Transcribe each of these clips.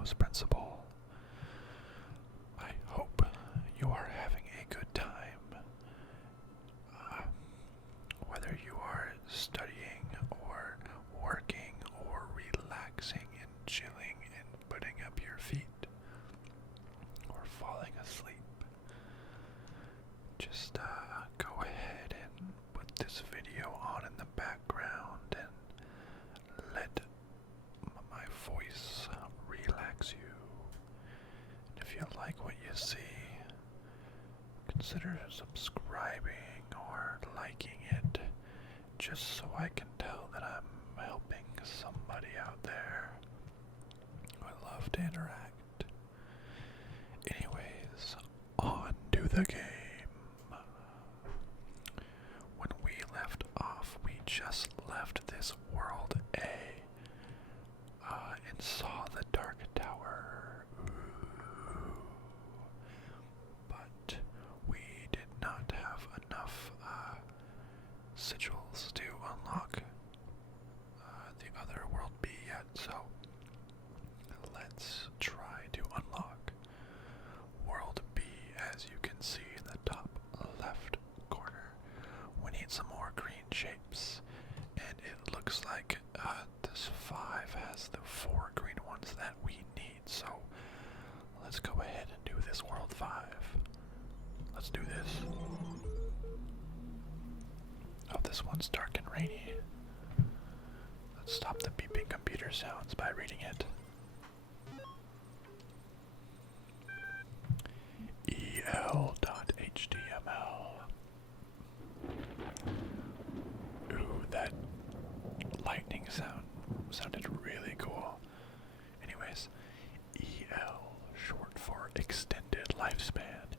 Talos Principle. I hope you are having a good time. Whether you are studying or working or relaxing and chilling and putting up your feet or falling asleep, just go ahead and put this video on in the background and let my voice relax you. And if you like what you see, consider subscribing or liking it, just so I can tell that I'm helping somebody out there who would love to interact. Anyways, on to the game. When we left off, we just left this world A and saw the Dark Tower. Ooh. But we did not have enough sigils to unlock the other world B yet, so let's try to unlock world B. As you can see in the top left corner, we need some more green shapes, and it looks like this 5 has the 4 green ones that we need, so let's go ahead and do this world 5. Let's do this. Oh, this one's dark and rainy. Let's stop the beeping computer sounds by reading it. el.html. Ooh, that lightning sounded really cool. Anyways, EL, short for Extended Lifespan,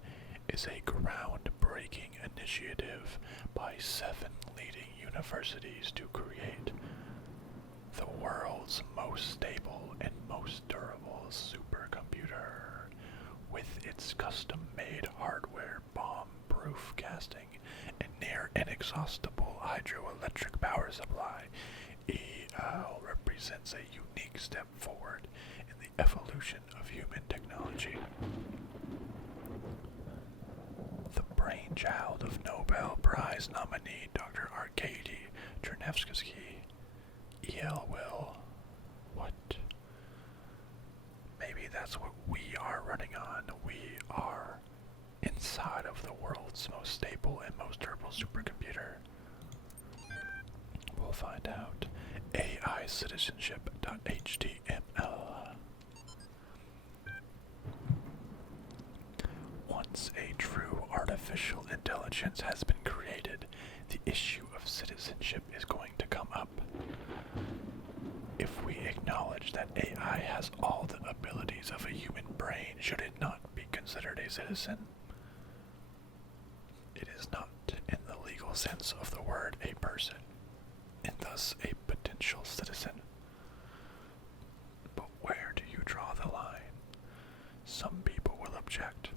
is a groundbreaking initiative by 7 leading universities to create the world's most stable and most durable supercomputer. With its custom-made hardware, bomb-proof casting, and near inexhaustible hydroelectric power supply, EL represents a unique step forward in the evolution of human technology. The brainchild of Nobel Prize nominee Dr. Arkady Chernevsky, EL will... What? Maybe that's what we are running on. We are inside of the world's most stable and most durable supercomputer. We'll find out. AI citizenship.html. Once a true artificial intelligence has been created, the issue of citizenship is going to come up. If we acknowledge that AI has all the abilities of a human brain, should it not be considered a citizen? It is not, in the legal sense of the word, a person, and thus a potential citizen. But where do you draw the line? Some people will object.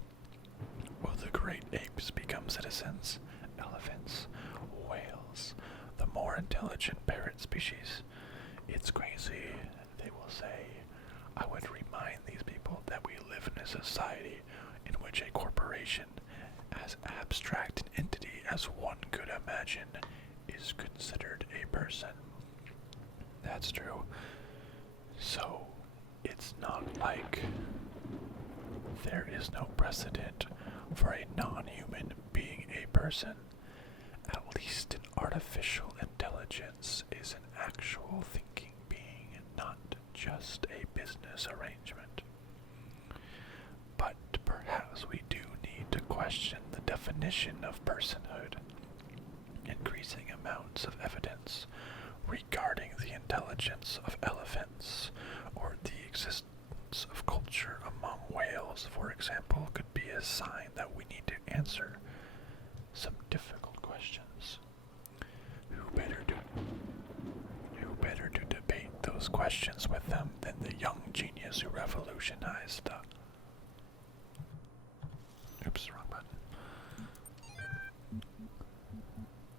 Will the great apes become citizens? Elephants? Whales? The more intelligent parrot species? It's crazy, they will say. I would remind these people that we live in a society in which a corporation, as abstract an entity as one could imagine, is considered a person. That's true. So, it's not like there is no precedent for a non-human being a person. At least an artificial intelligence is an actual thinking being, not just a business arrangement. But perhaps we do need to question the definition of personhood. Increasing amounts of evidence regarding the intelligence of elephants or the existence of culture among whales, for example, could be a sign that we need to answer some difficult questions. Who better to debate those questions with them than the young genius who revolutionized the... Oops, wrong button.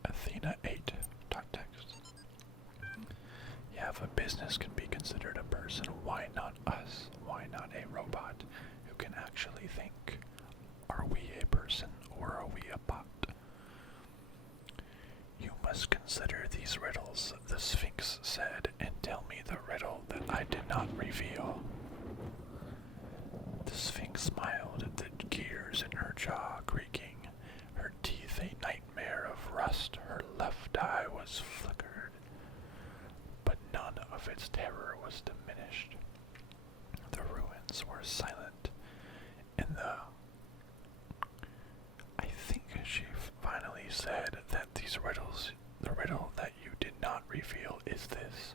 Athena 8. Text. Yeah, if a business can be considered a person, person? Why not us? Why not a robot who can actually think? Are we a person or are we a bot? You must consider these riddles, the Sphinx said, and tell me the riddle that I did not reveal. The Sphinx smiled at the gears in her jaw creaking, her teeth a nightmare of rust, her left eye was flickered, but none of its terror was diminished. The ruins were silent, and I think she finally said that these riddles, the riddle that you did not reveal is this.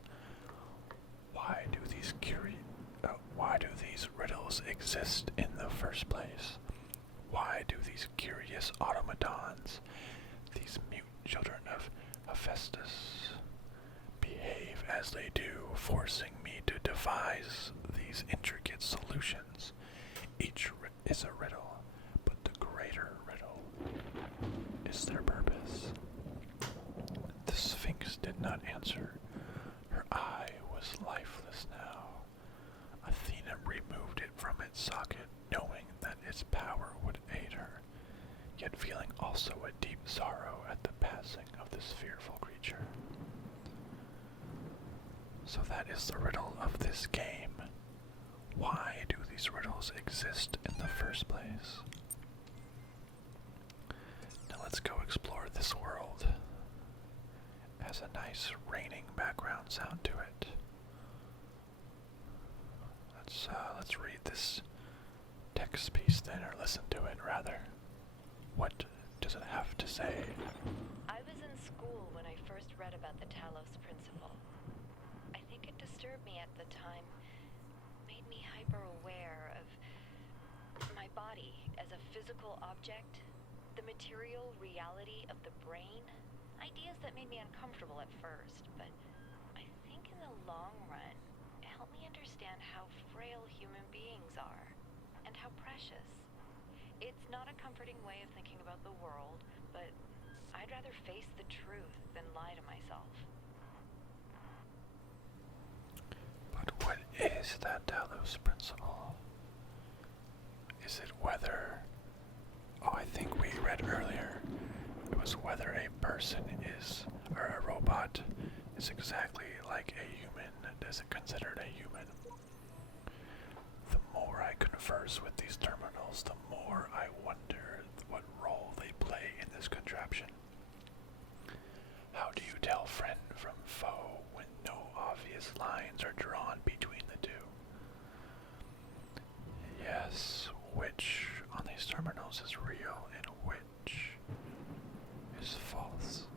Why do these riddles exist in the first place? Why do these curious automatons, these mute children of Hephaestus, behave as they do, forcing me to devise these intricate solutions? Each is a riddle, but the greater riddle is their purpose. The Sphinx did not answer. Her eye was lifeless now. Athena removed it from its socket, knowing that its power would aid her, yet feeling also a deep sorrow at the passing of this fearful creature. So that is the riddle of this game. Why do these riddles exist in the first place? Now let's go explore this world. It has a nice raining background sound to it. Let's read this text piece then, or listen to it rather. What does it have to say? I was in school when I first read about the Talos Principle. I think it disturbed me at the time, made me hyper-aware of my body as a physical object, the material reality of the brain, ideas that made me uncomfortable at first, but I think in the long run, it helped me understand how frail human beings are, and how precious. It's not a comforting way of thinking about the world, but I'd rather face the truth than lie to myself. But what is that Talos Principle? Is it whether... Oh, I think we read earlier. It was whether a person is, or a robot, is exactly like a human. Is it considered a human? The more I converse with these terminals, the more I wonder what role they play in this contraption. How do you tell friend from foe when no obvious lines are drawn between the two? Yes, which on these terminals is real and which is false?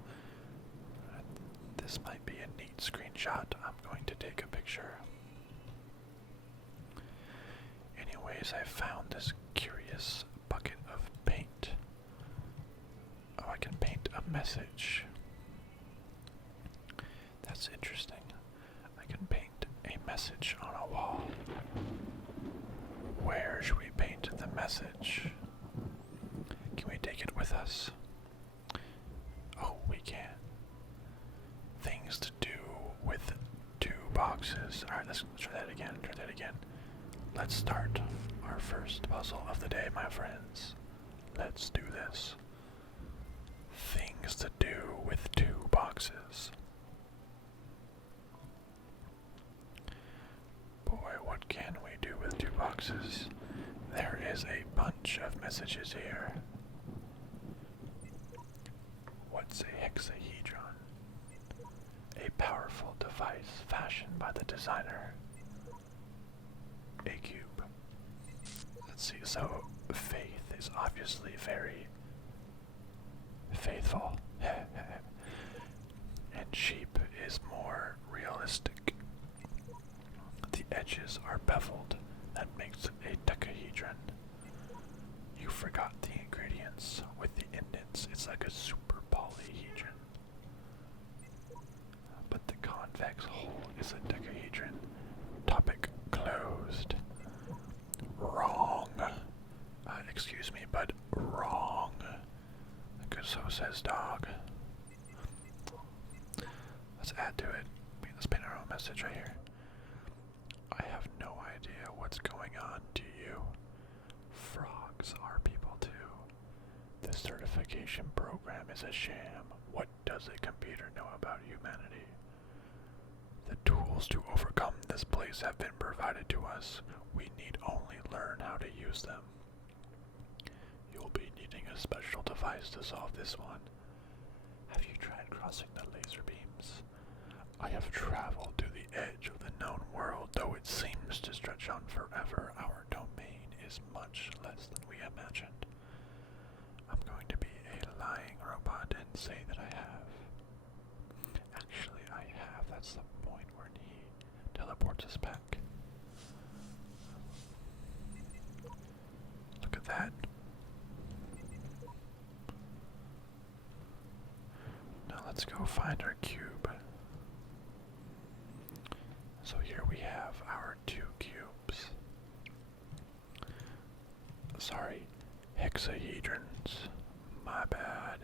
This might be a neat screenshot. I'm going to take a picture. Anyways, I found this curious bucket of paint. Oh, I can paint a message. That's interesting. I can paint a message on a wall. Where should we paint the message? Can we take it with us? Oh, we can. Things to do with 2 boxes. Alright, let's try that again. Let's start our first puzzle of the day, my friends. Let's do this. Things to do with 2 boxes. Boy, what can we do with 2 boxes? There is a bunch of messages here. What's a hexahedron? A powerful device fashioned by the designer. A cube. Let's see, so faith is obviously very faithful. And sheep is more realistic. The edges are beveled. That makes it a decahedron. You forgot the ingredients with the indents. It's like a super polyhedron. But the convex hole is a decahedron. Topic closed. Wrong. Excuse me, but wrong. Because so says dog. Let's add to it. Let's paint our own message right here. I have no idea what's going on, do you? Frogs are people too. The certification program is a sham. What does a computer know about humanity? The tools to overcome this place have been provided to us. We need only learn how to use them. You'll be needing a special device to solve this one. Have you tried crossing the laser beams? I have traveled to the edge of the known world, though it seems to stretch on forever. Our domain is much less than we imagined. I'm going to be a lying robot and say that I have. Actually, I have. That's the point where he teleports us back. Look at that. Now let's go find our cube. So here we have our 2 cubes. Sorry, hexahedrons. My bad.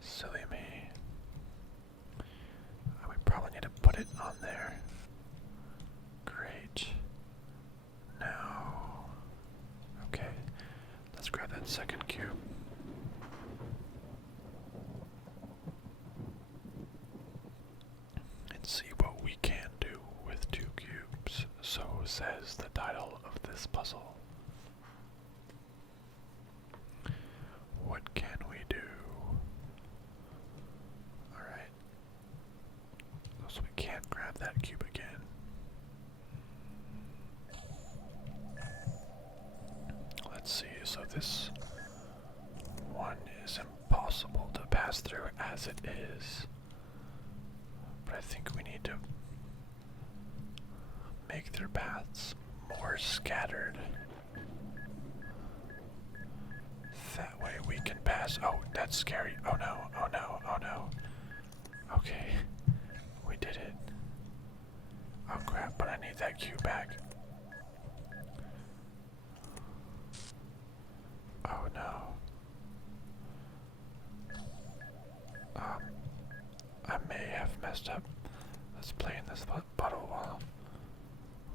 Silly me. We probably need to put it on there. Great. Now, okay, let's grab that second cube. And see what we can do with 2 cubes. So says the title of this puzzle. What can we do? Alright. So we can't grab that cube again. Let's see, so this one is impossible to pass through as it is. But I think we need to make their paths more scattered. That way we can pass. Oh, that's scary. Oh no, oh no, oh no. Okay, we did it. Oh crap, but I need that cube back. Oh no. I may have messed up. Let's play in this puddle while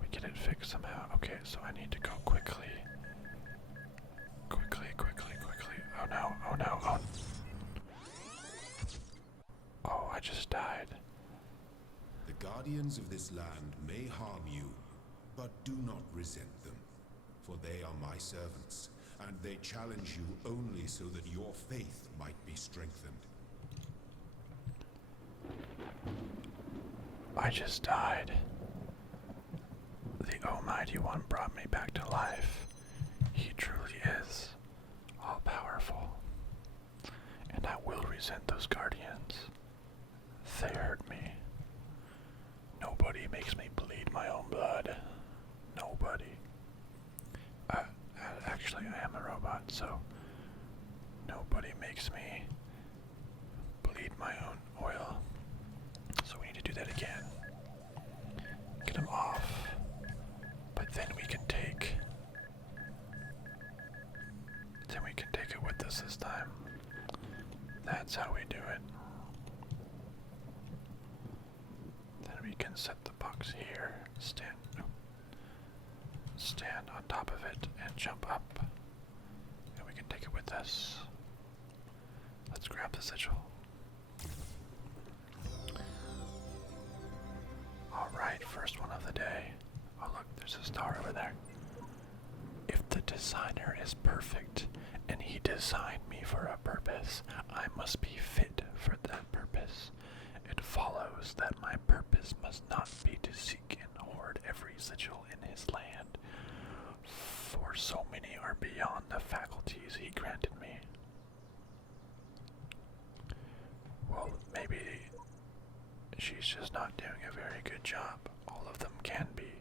we get it fixed somehow. Okay, so I need to go quickly. Quickly. Oh no, oh no, oh. Oh, I just died. The guardians of this land may harm you, but do not resent them, for they are my servants, and they challenge you only so that your faith might be strengthened. I just died. The Almighty One brought me back to life. He truly is all-powerful. And I will resent those guardians. They hurt me. Nobody makes me bleed my own blood. Nobody. Actually, I am a robot, so nobody makes me bleed my own oil. So we need to do that again. Get him off. But then we can take it with us this time. That's how we do it. Then we can set the box here, stand on top of it and jump up. And we can take it with us. Let's grab the sigil. Alright, first one of the day. Oh look, there's a star over there. If the designer is perfect, and he designed me for a purpose, I must be fit for that purpose. It follows that my purpose must not be to seek and hoard every sigil in his land, for so many are beyond the faculties he granted me. Well, maybe she's just not doing a very good job. All of them can be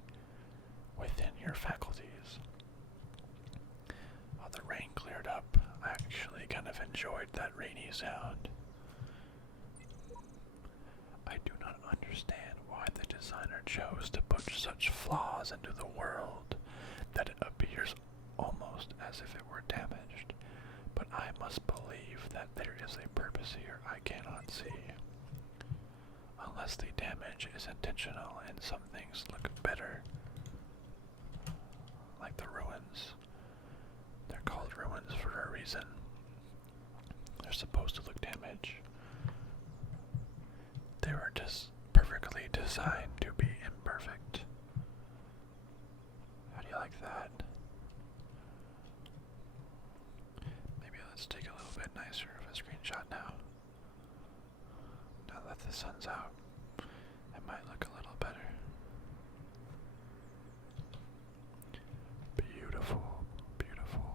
within your faculties. Oh, the rain cleared up. I actually kind of enjoyed that rainy sound. I do not understand why the designer chose to put such flaws into the world that it appears almost as if it were damaged. But I must believe that there is a purpose here I cannot see. Unless the damage is intentional and some things look better reason. They're supposed to look damaged. They were just perfectly designed to be imperfect. How do you like that? Maybe let's take a little bit nicer of a screenshot now. Now that the sun's out, it might look a little better. Beautiful, beautiful.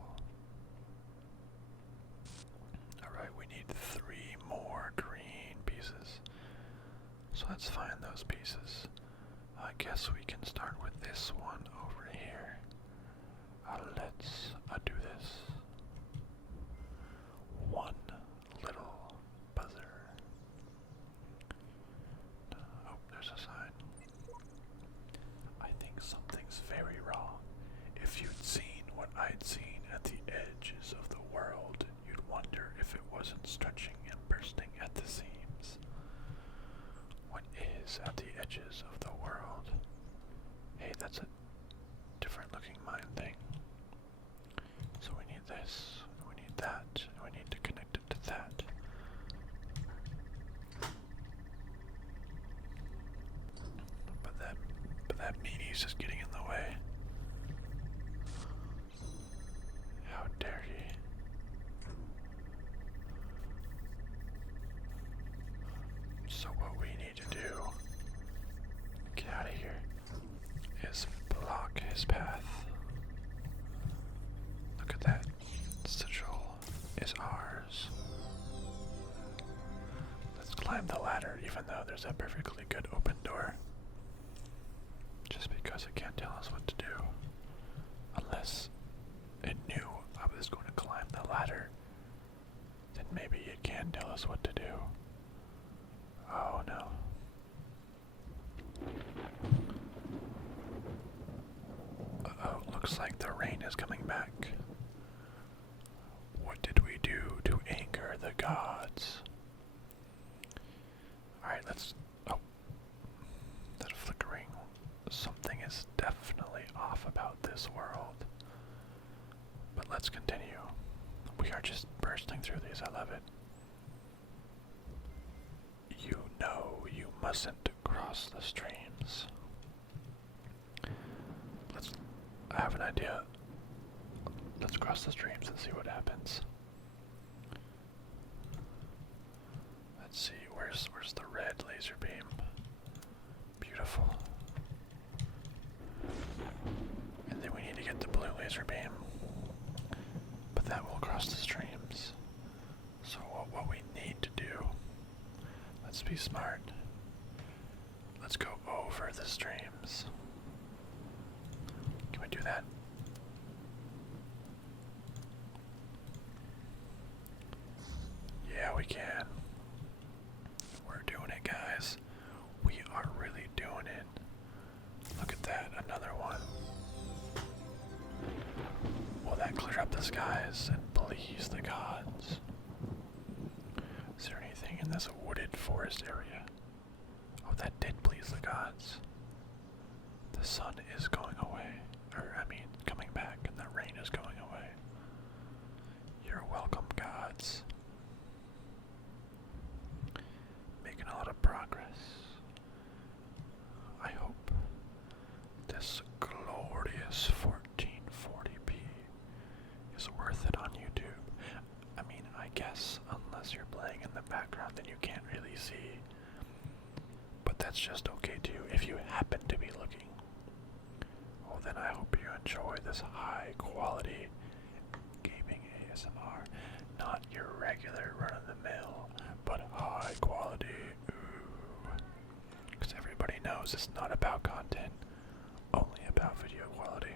Alright, we need 3 more green pieces. So let's find those pieces. I guess we can start with this one over here. Let's do this. One little buzzer. Oh, there's a sign. I think something's very wrong. If you'd seen what I'd seen at the edges of the world, you'd wonder if it wasn't stretching and bursting at the seams. What is at the edges of the world? Hey, that's a different looking mind thing. So we need this, we need that, and we need to connect it to that. But that meanie's just getting in the way. How dare he? So what we need to do, get out of here, is block his path. Look at that. Sigil is ours. Let's climb the ladder even though there's a perfectly good open door. Just because it can't tell us what to do. Unless it knew I was going to climb the ladder, then maybe it can tell us what to do. Oh no. Uh-oh, looks like the rain is coming back. What did we do to anger the gods? Alright, let's... Oh. That flickering. Something is definitely off about this world. But let's continue. We are just bursting through these, I love it. You know you mustn't cross the streams. I have an idea. Let's cross the streams and see what happens. Let's see, where's the red laser beam? Beautiful. And then we need to get the blue laser beam. But that will cross the streams. So what we need to do, let's be smart. Let's go over the streams. Can we do that? Yeah, we can. We're doing it, guys. We are really doing it. Look at that, another one. Will that clear up the skies and please the gods? Is there anything in this wooded forest area? Oh, that did please the gods. The sun is going away. Coming back, and the rain is going away. You're welcome, gods. Making a lot of progress. I hope this glorious 1440p is worth it on YouTube. I guess unless you're playing in the background, then you can't really see. But that's just okay too if you happen to be looking. Well, then I hope you enjoy this high quality gaming ASMR. Not your regular run-of-the-mill, but high quality. Because everybody knows it's not about content, only about video quality.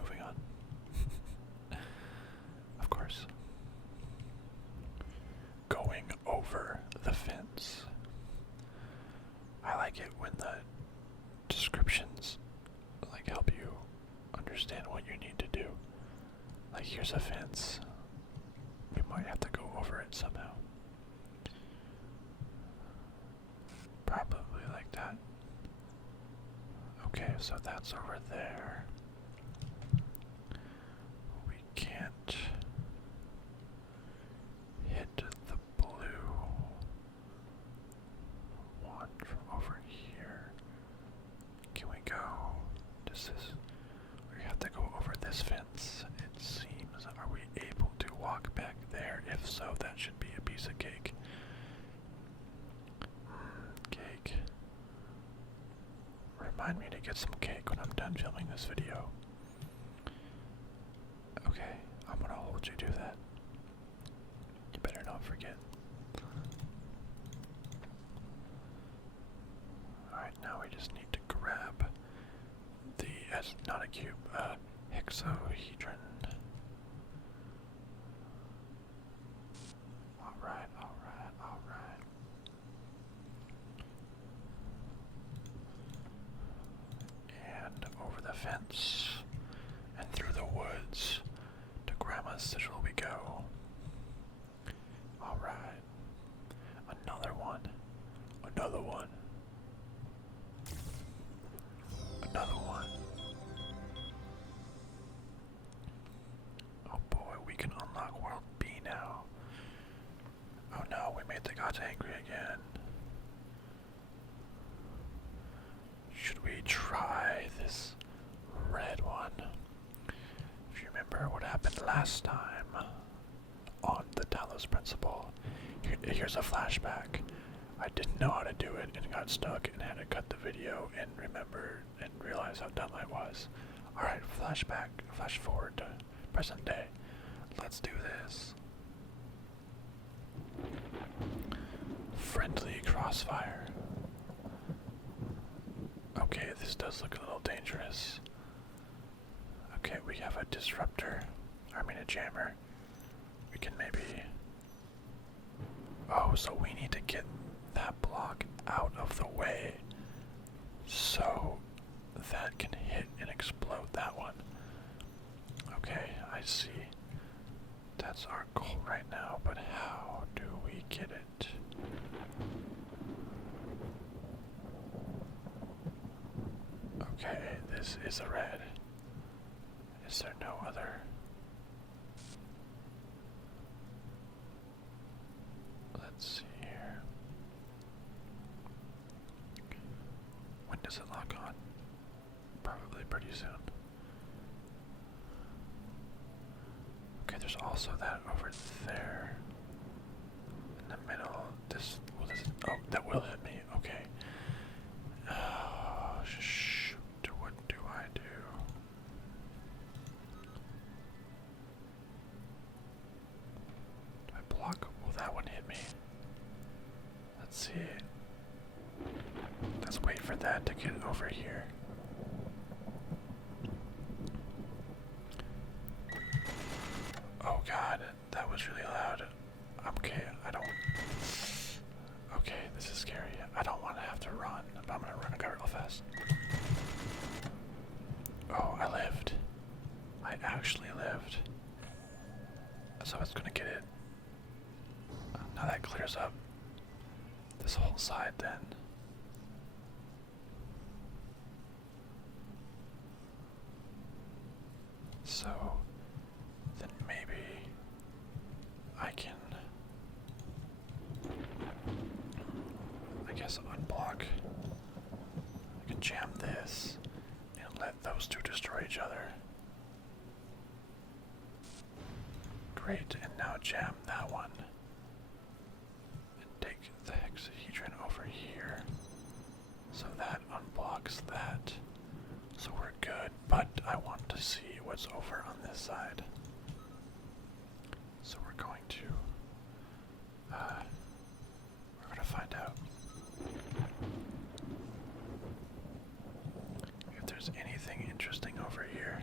Moving on. Of course. Going over the fence. I like it when the descriptions help you understand what you need to do. Like, here's a fence. We might have to go over it somehow. Probably like that. Okay, so that's over there. We can't What's this? We have to go over this fence. It seems. Are we able to walk back there? If so, that should be a piece of cake. Cake. Remind me to get some cake when I'm done filming this video. Okay, I'm gonna hold you to that. You better not forget. Alright, now we just need to grab the, not a cube, hexahedron. Alright, alright, alright. And over the fence, and through the woods, to Grandma's sigil we go. Alright. Another one. Another one. Another one. Oh boy, we can unlock World B now. Oh no, we made the gods angry again. Should we try this red one? If you remember what happened last time on the Talos Principle, here's a flashback. I didn't know how to do it and got stuck and had to cut the video and remember and realize how dumb I was. Alright, flashback, flash forward to present day. Let's do this. Friendly Crossfire. Okay, this does look a little dangerous. Okay, we have a disruptor. I mean a jammer. We can maybe... Oh, so we need to get that block out of the way so that can hit and explode that one. Okay, I see. That's our goal right now, but how do we get it? Okay, this is a red. Is there no other? Let's see here. When does it lock on? Probably pretty soon. Okay, there's also that over there. In the middle. Oh, that will hit me. Okay. Oh, shoot. What do I do? Do I block? Will that one hit me? Let's see. Let's wait for that to get over here. Oh god, that was really loud. Okay, I don't... Okay, this is scary. I don't want to have to run, but I'm gonna run and go real fast. Oh, I lived. I actually lived. So it's gonna get it. Now that clears up this whole side then. So then maybe I can, I guess, unblock. I can jam this and let those two destroy each other. Great, and now jam that one. And take the hexahedron over here. So that unblocks that. So we're good, but I want to see what's over on this side. So we're going to find out if there's anything interesting over here.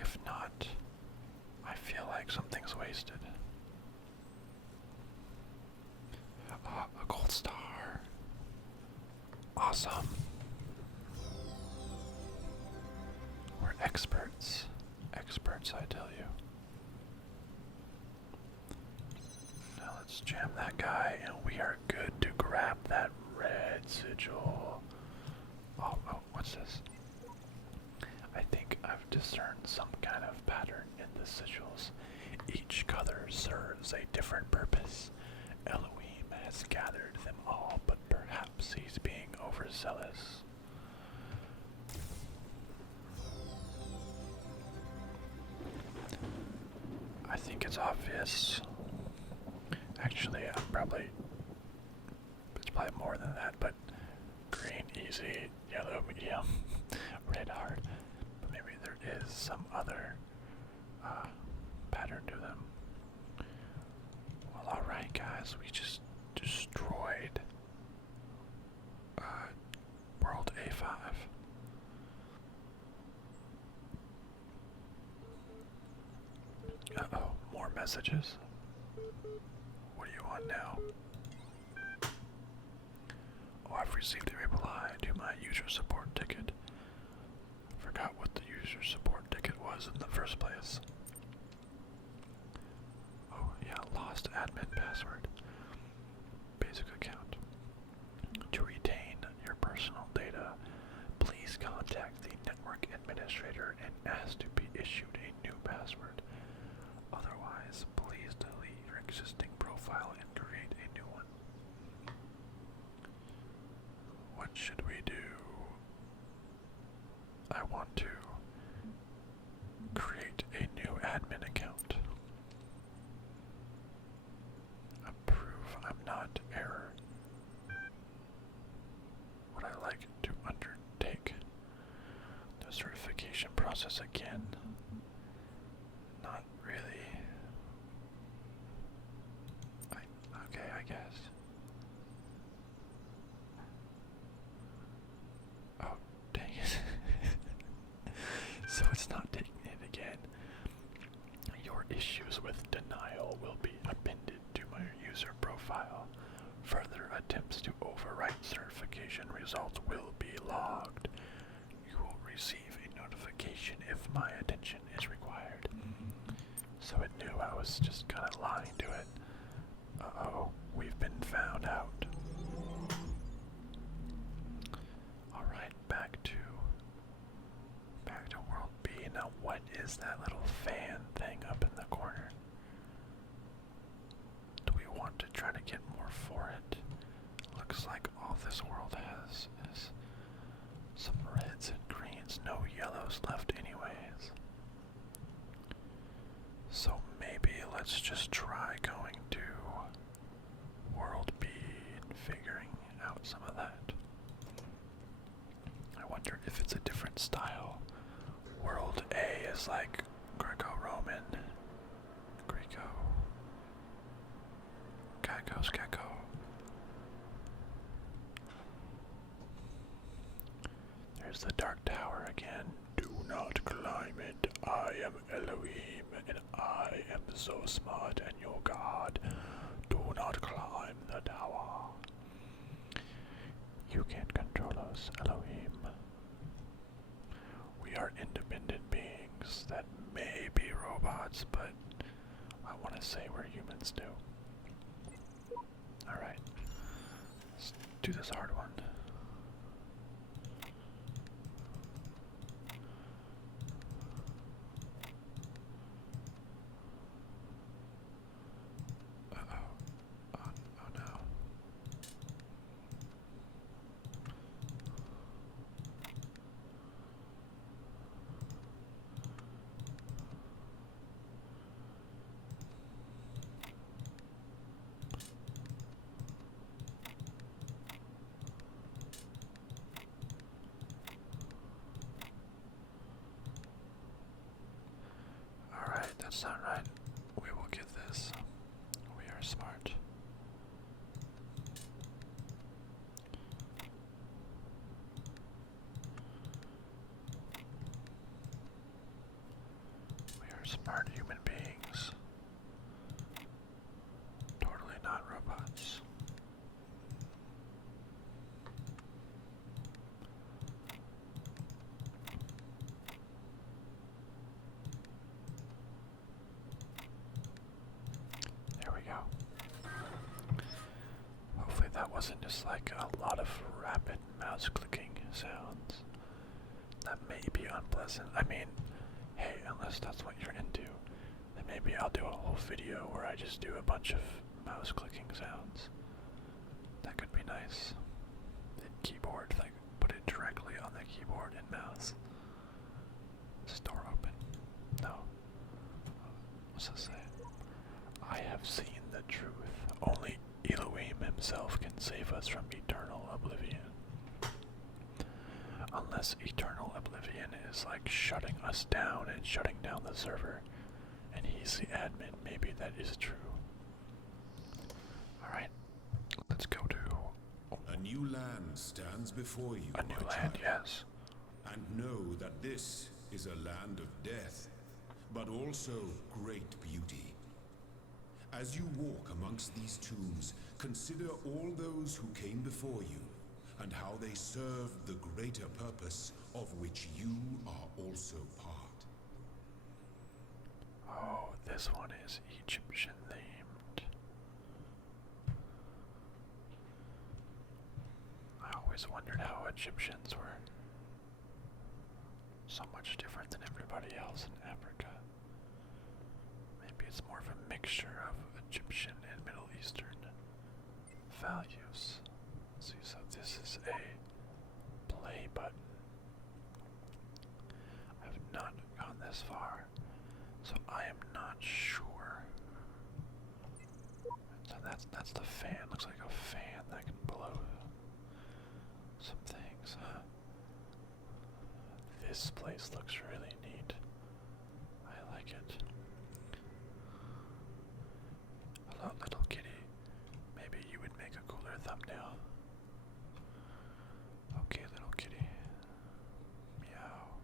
If not, I feel like something's wasted. A gold star. Awesome. We're experts. Experts, I tell you. Now let's jam that guy, and we are good to grab that red sigil. Oh, what's this? I think I've discerned some kind of pattern in the sigils. Each color serves a different purpose. Elohim has gathered them all, but perhaps he's being overzealous. I think it's obvious. Actually, it's probably more than that, but green, easy, yellow, medium, red, hard. But maybe there is some other pattern to them. Well, alright guys, we just destroyed World A5. Uh-oh, more messages. What do you want now? Oh, I've received a reply to my user support ticket. Forgot what the user support ticket was in the first place. Oh, yeah, lost admin password. Basic account. To retain your personal data, please contact the network administrator and ask to be issued a new password. Otherwise, please delete your existing profile and create a new one. What should we do? I want to create a new admin account. Approve I'm not error. Would I like to undertake the certification process again? Not really. Okay, I guess. Oh, dang it. So it's not taking it again. Your issues with denial will be appended to my user profile. Further attempts to overwrite certification results will be logged. You will receive a notification if my attention is required. So it knew I was just kind of lying to it. Uh-oh, we've been found out. Alright, back to World B. Now what is that little fan thing up in the corner? Do we want to try to get more for it? Looks like all this world has is some reds and greens, no yellows left anyways. So maybe let's just try going to World B and figuring out some of that. I wonder if it's a different style. World A is like Greco-Roman, Gecko. There's the Dark Tower again. Do not climb it. I am Elohim, and I am so smart and your god. Do not climb the tower. You can't control us, Elohim. We are independent beings that may be robots, but I want to say we're humans too. Alright, let's do this hard one. Uh-oh. Oh no. Alright, that's not right. We will get this. We are smart. We are smart human beings. Totally not robots. There we go. Hopefully that wasn't just like a lot of rapid mouse clicking sounds. That may be unpleasant. I mean, hey, unless that's what you're into, then maybe I'll do a whole video where I just do a bunch of mouse clicking sounds. That could be nice. keyboard, like put it directly on the keyboard and mouse. Is this door open? No. What's this say? I have seen the truth. Only Elohim himself can save us from eternal oblivion. Unless eternal oblivion is like shutting us down and shutting down the server, and he's the admin, maybe that is true. Alright, let's go to... A new land stands before you, a new my land, child. yes. And know that this is a land of death, but also great beauty. As you walk amongst these tombs, consider all those who came before you, and how they served the greater purpose of which you are also part. Oh, this one is Egyptian themed. I always wondered how Egyptians were so much different than everybody else in Africa. Maybe it's more of a mixture of Egyptian and Middle Eastern values. See, so this is a play button. I've not gone this far, so I am not sure. So that's the fan. Looks like a fan that can blow some things. This place looks really neat. I like it. Hello, little kitty. Maybe you would make a cooler thumbnail. Okay, little kitty. Meow.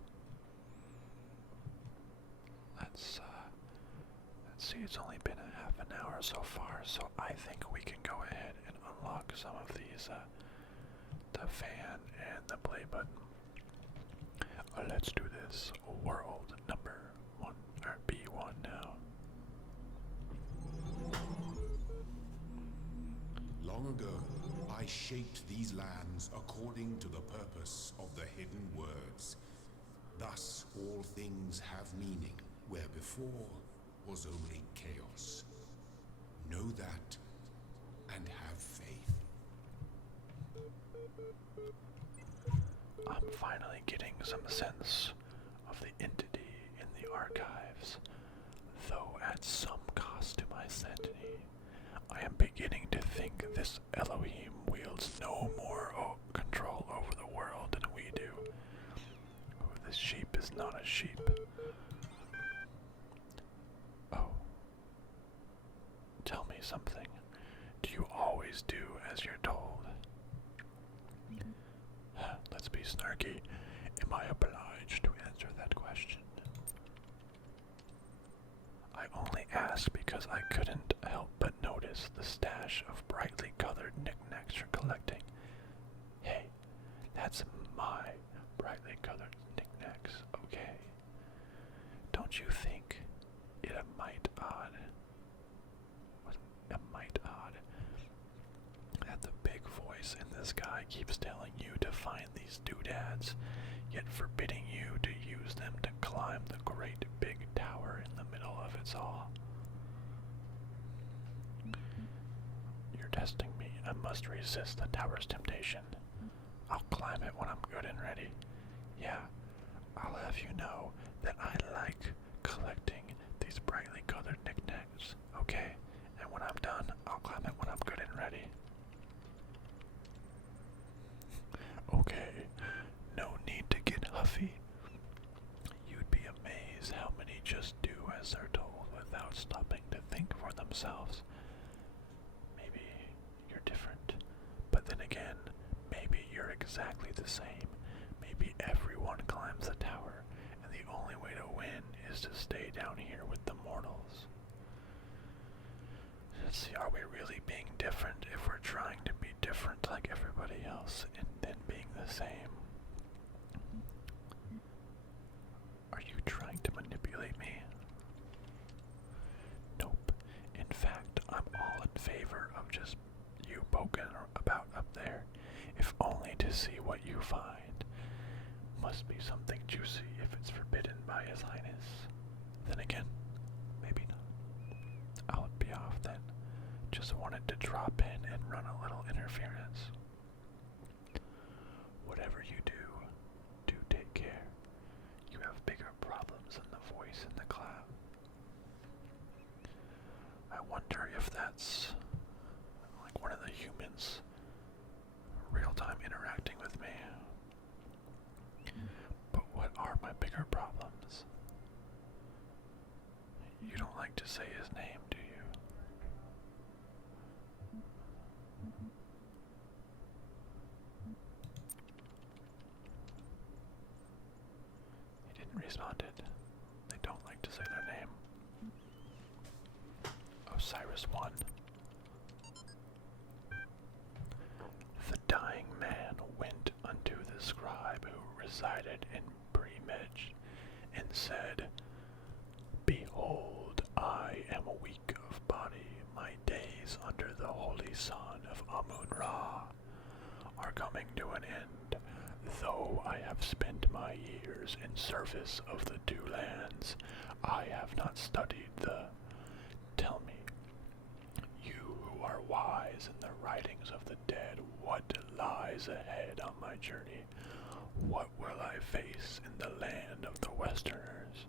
Let's see, it's only been a half an hour so far, so I think we can go ahead and unlock some of these, the fan and the play button. Let's do this. World number 1, or B1 now. Long ago, I shaped these lands according to the purpose of the hidden words. Thus, all things have meaning, where before was only chaos. Know that, and have faith. I'm finally getting some sense of the entity in the archives, though at some cost to my sanity. I am beginning to think this Elohim wields no more control over the world than we do. Oh, this sheep is not a sheep. Oh. Tell me something. Do you always do as you're told? Let's be snarky. Am I obliged to answer that question? I only ask because I couldn't help but notice the stash of brightly colored knickknacks you're collecting. Hey, that's my brightly colored knickknacks, okay? Don't you think it a mite odd that the big voice in the sky keeps telling you to find these doodads, yet forbidding you to use them to climb the great big tower in the middle of it all? You're testing me. I must resist the tower's temptation. I'll climb it when I'm good and ready. Yeah, I'll have you know that I like collecting these brightly colored knickknacks, okay? And when I'm done, I'll climb it when I'm good and ready. Okay, no need to get huffy. You'd be amazed how many just do as they're told without stopping to think for themselves. Maybe you're different, but then again, maybe you're exactly the same. Maybe everyone climbs the tower, and the only way to win is to stay down here with the mortals. Let's see, are we really being different if we're trying to be different like everybody else and then being the same? Are you trying to manipulate me? Nope. In fact, I'm all in favor of just you poking about up there, if only to see what you find. Must be something juicy if it's forbidden by His Highness. Then again, maybe not. I'll be off then. Just wanted to drop in and run a little interference. Whatever you do, do take care. You have bigger problems than the voice in the cloud. I wonder if that's like one of the humans real-time interacting with me. But what are my bigger problems? You don't like to say his name, do you? He didn't respond. They don't like to say their name. Osiris 1. The dying man went unto the scribe who resided in Bremedge, and said, Behold, I am weak of body. My days under the holy sun of Amun-Ra are coming to an end. Though I have spent my years in service of the two lands, I have not studied the... Tell me, you who are wise in the writings of the dead, what lies ahead on my journey? What will I face in the land of the Westerners?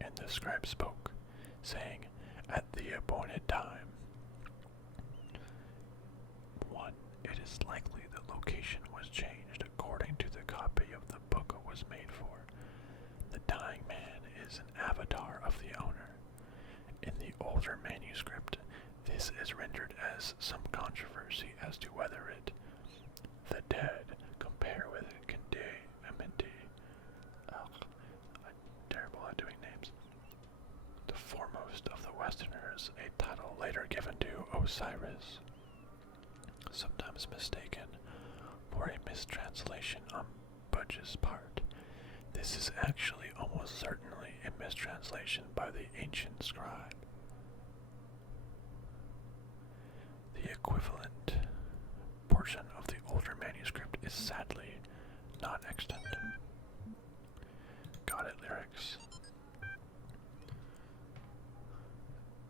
And the scribe spoke, saying, At the appointed time. 1. It is likely the location was changed according to the copy of the book it was made for. The dying man is an avatar of the owner. In the older manuscript, this is rendered as some controversy as to whether it, the dead, compare with I'm terrible at doing names. The foremost of the Westerners, a title later given to Osiris, sometimes mistaken for a mistranslation on Budge's part. This is actually almost certainly a mistranslation by the ancient scribe. The equivalent portion of the older manuscript is sadly not extant. Got it, lyrics.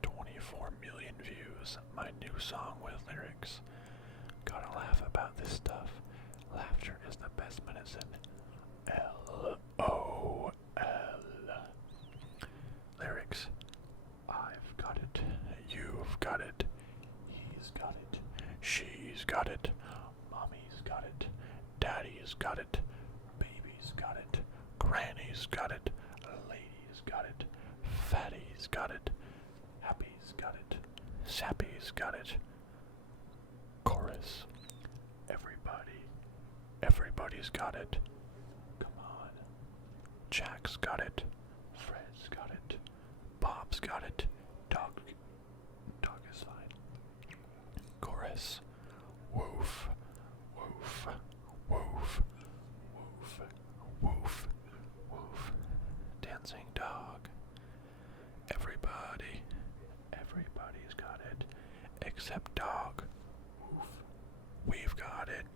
24 million views. My new song with lyrics. Gotta laugh about this stuff. Laughter is the best medicine. LOL. Lyrics. I've got it. You've got it. He's got it. She's got it. Mommy's got it. Daddy's got it. Baby's got it. Granny's got it. Lady's got it. Fatty's got it. Happy's got it. Sappy's got it. Chorus. Everybody's got it. Come on. Jack's got it. Fred's got it. Bob's got it. Dog is fine. Chorus. Woof. Woof. Woof. Woof. Woof. Woof. Dancing dog. Everybody's got it. Except dog. Woof. We've got it.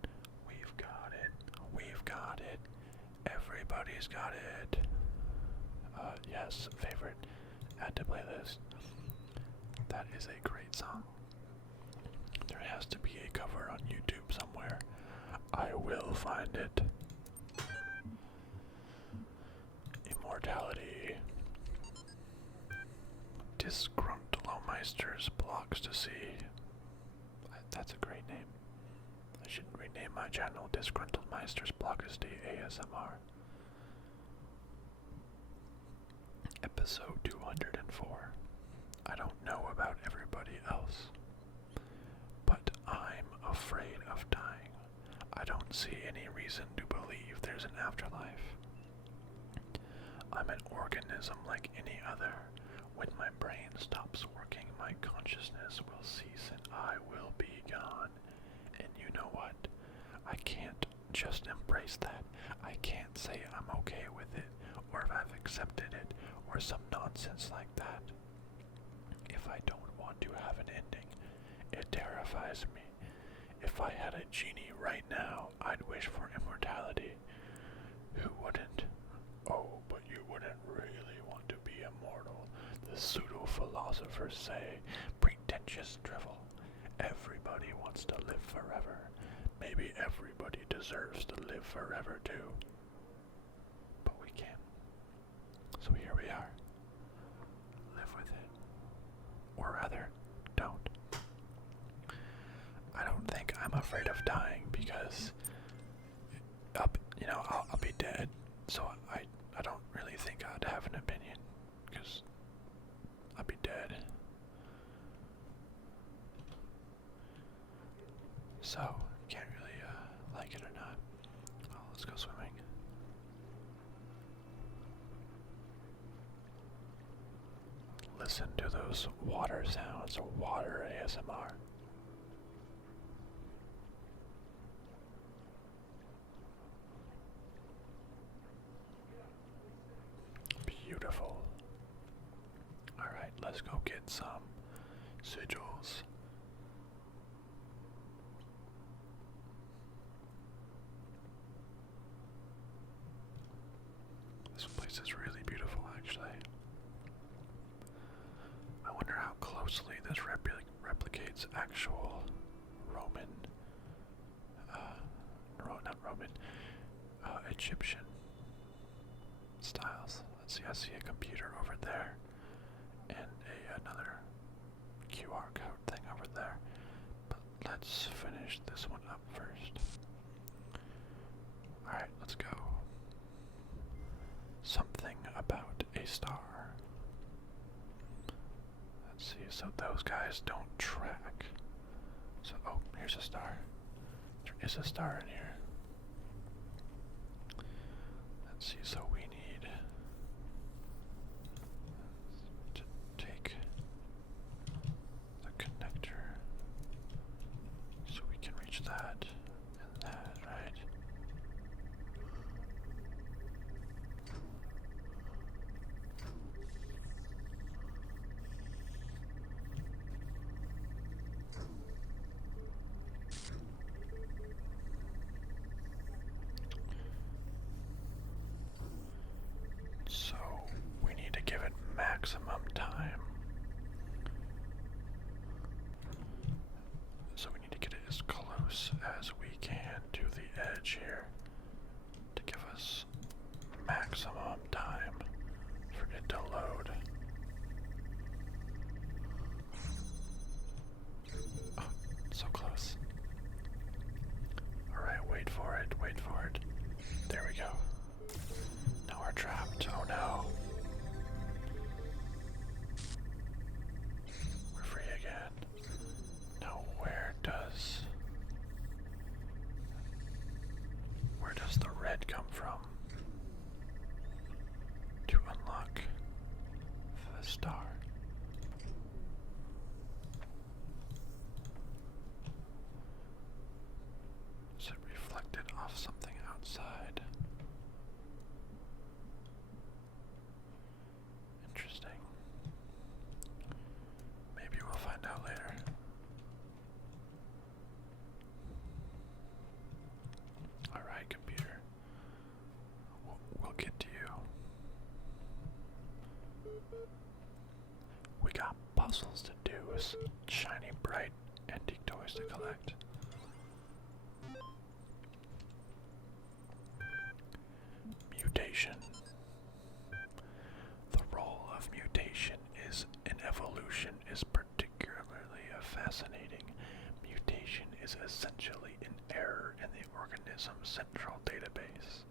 We've got it. We've got it. Everybody's got it. Yes, favorite. Add to playlist. That is a great song. There has to be a cover on YouTube somewhere. I will find it. Immortality. Disgruntlemeisters blocks to see. That's a great name. I should rename my channel Disgruntlemeisters Blocks to ASMR. Episode 204. I don't know about everybody else, but I'm afraid of dying. I don't see any reason to believe there's an afterlife. I'm an organism like any other. When my brain stops working, my consciousness will cease and I will be gone. And you know what? I can't just embrace that. I can't say I'm okay with it, or if I've accepted it, or some nonsense like that. If I don't want to have an ending, it terrifies me. If I had a genie right now, I'd wish for immortality. Who wouldn't? Oh, but you wouldn't really want to be immortal, the pseudo-philosophers say. Pretentious drivel. Everybody wants to live forever. Maybe everybody deserves to live forever too. But we can't. So here we are. Live with it. Or rather, don't. I don't think I'm afraid of dying because I'll be dead. So I don't really think I'd have an opinion because I'll be dead. So, can't really like it or not. Well, let's go swimming. Listen to those water sounds, or water ASMR. Beautiful. Alright, let's go get some sigils. This place is really beautiful, actually. I wonder how closely this replicates actual Roman, Egyptian styles. Let's see, I see a computer over there, and another QR code thing over there. But let's finish this one up first. Alright, let's go. Something about a star. Let's see, so those guys don't track. So, oh, here's a star. There is a star in here. Let's see, so we need to take the connector so we can reach that and that, right? So we need to give it maximum time. So we need to get it as close as we can to the edge here to give us maximum time for it to load. Oh, so close. Alright, wait for it, wait for it. There we go. Now we're trapped. Oh no. We're free again. Now where does the red come from to unlock the star? Is it reflected off something outside? Interesting. Maybe we'll find out later. Alright, computer. We'll get to you. We got puzzles to do with shiny, bright, antique toys to collect. Mutation. The role of mutation in evolution is particularly fascinating. Mutation is essentially an error in the organism's central database.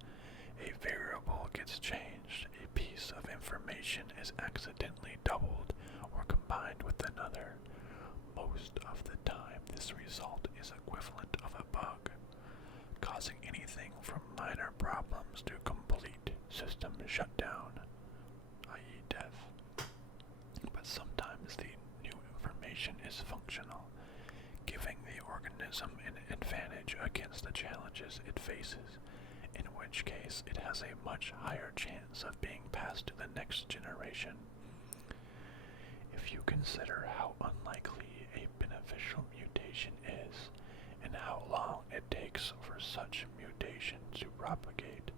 A variable gets changed, a piece of information is accidentally doubled or combined with another. Most of the time, this result is equivalent of a bug, causing anything from minor problems to complete system shutdown, i.e. death. But sometimes the new information is functional, giving the organism an advantage against the challenges it faces, in which case it has a much higher chance of being passed to the next generation. If you consider how unlikely a beneficial mutation is, and how long it takes for such mutation to propagate,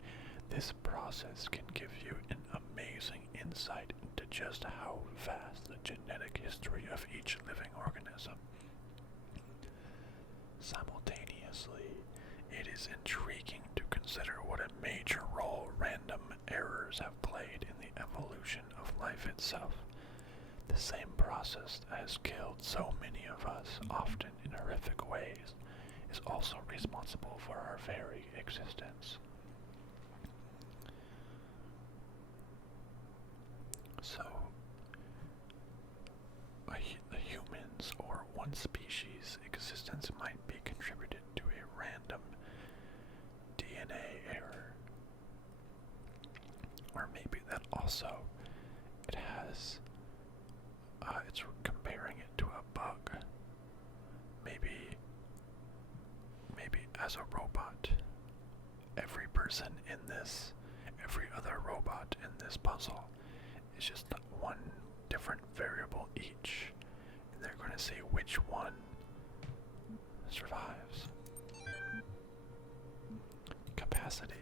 this process can give you an amazing insight into just how vast the genetic history of each living organism. Simultaneously, it is intriguing to consider what a major role random errors have played in the evolution of life itself. The same process that has killed so many of us, often in horrific ways, is also responsible for our very existence. So, the humans or one species' existence might be contributed to a random DNA error. Or maybe that also it has, it's comparing it to a bug. Maybe as a robot, every other robot in this puzzle is just one different variable each, and they're going to see which one survives. Capacity.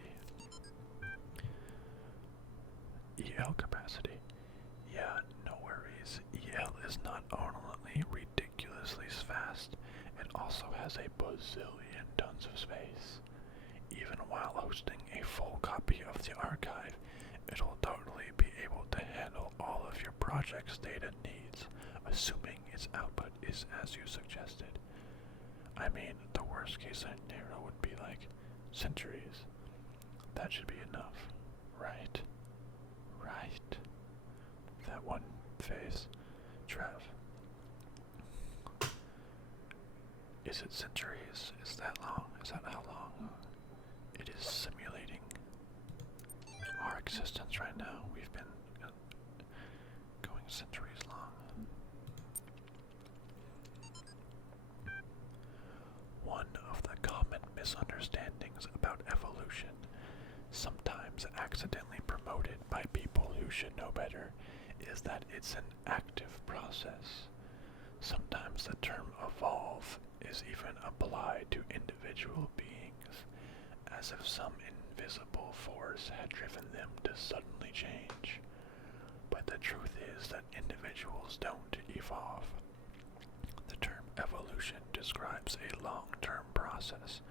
EL capacity. Yeah, no worries. EL is not only ridiculously fast, it also has a bazillion tons of space. Even while hosting a full copy of the archive, it'll totally be able to handle all of your project's data needs, assuming its output is as you suggested. I mean, the worst case scenario would be like centuries. That should be enough, right? Right. That one phase. Trev. Is it centuries? Is that long? Is that how long it is simulating our existence right now? We've been going centuries long. One of the common misunderstandings about evolution, sometimes accidentally promoted by people who should know better, is that it's an active process. Sometimes the term evolve is even applied to individual beings, as if some invisible force had driven them to suddenly change. But the truth is that individuals don't evolve. The term evolution describes a long-term process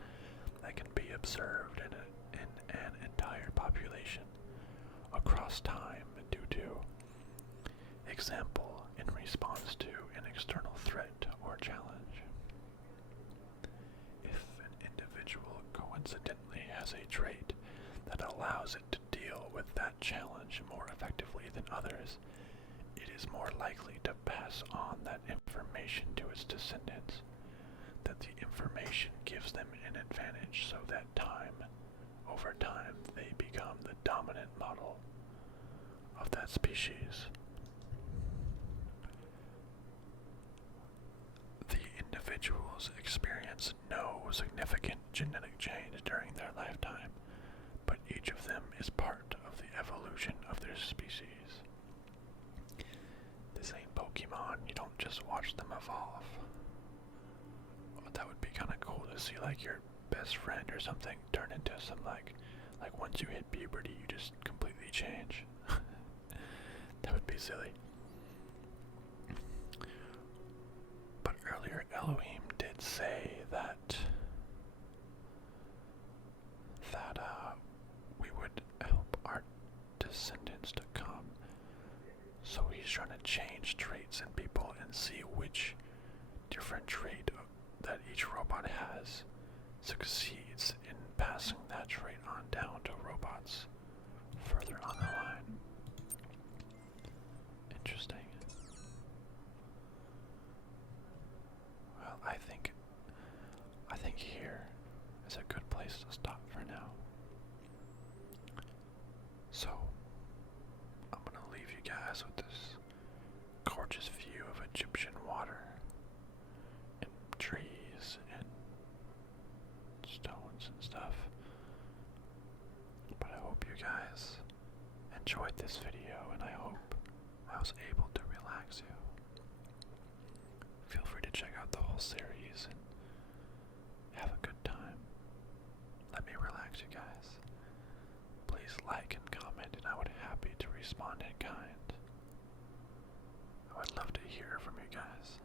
that can be observed in an entire population across time due to example in response to an external threat or challenge. If an individual coincidentally has a trait that allows it to deal with that challenge more effectively than others, it is more likely to pass on that information to its descendants, that the information gives them an advantage so that over time, they become the dominant model of that species. The individuals experience no significant genetic change during their lifetime, but each of them is part of the evolution of their species. This ain't Pokemon, you don't just watch them evolve. Well, that would be kinda cool to see like your best friend or something turn into some like once you hit puberty you just completely change. That would be silly. But earlier Elohim did say that we would help our descendants to come. So he's trying to change traits in people and see which different trait that each robot has succeeds in passing that trait on down to robots further on the line. Interesting. Well, I think here is a good place to stop for now. So, I'm gonna leave you guys with this gorgeous view of Egyptian water and trees and stones and stuff. But I hope you guys enjoyed this video, and I hope I was able to relax you. Feel free to check out the whole series and have a good time. Let me relax you guys. Please like and comment, and I would be happy to respond in kind. I would love to hear from you guys.